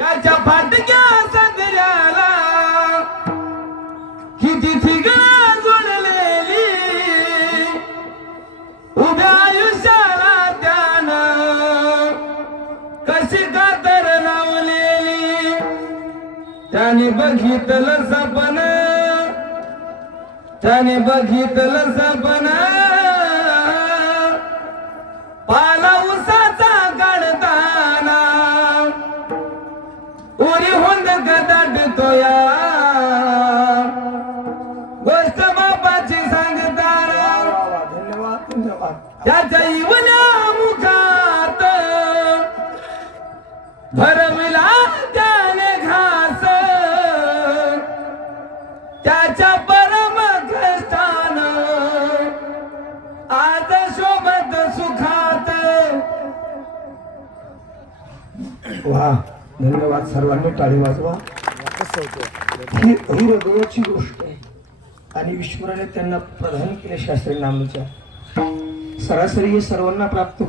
त्याच्या फाटक्या संत्र्याला किती ठिगळा जोडलेली उभ्या आयुष्याला त्यानं कशी कातर लावलेली. त्याने बघितलं सपन त्याने बघितलं सपन उरी गोष्ट बापाची सांगताना धन्यवाद धन्यवाद त्याच्या इवल्या मुखात भरविला त्याने घास. त्याच्या परम कष्टान आज शोभत सुखात. वा. धन्यवाद सर्वांनी टाळी वाजवा. ही हृदयाची गोष्ट आहे. आणि ईश्वराने त्यांना प्रदान केले शास्त्री नामाच्या. सरासरी हे सर्वांना प्राप्त होईल.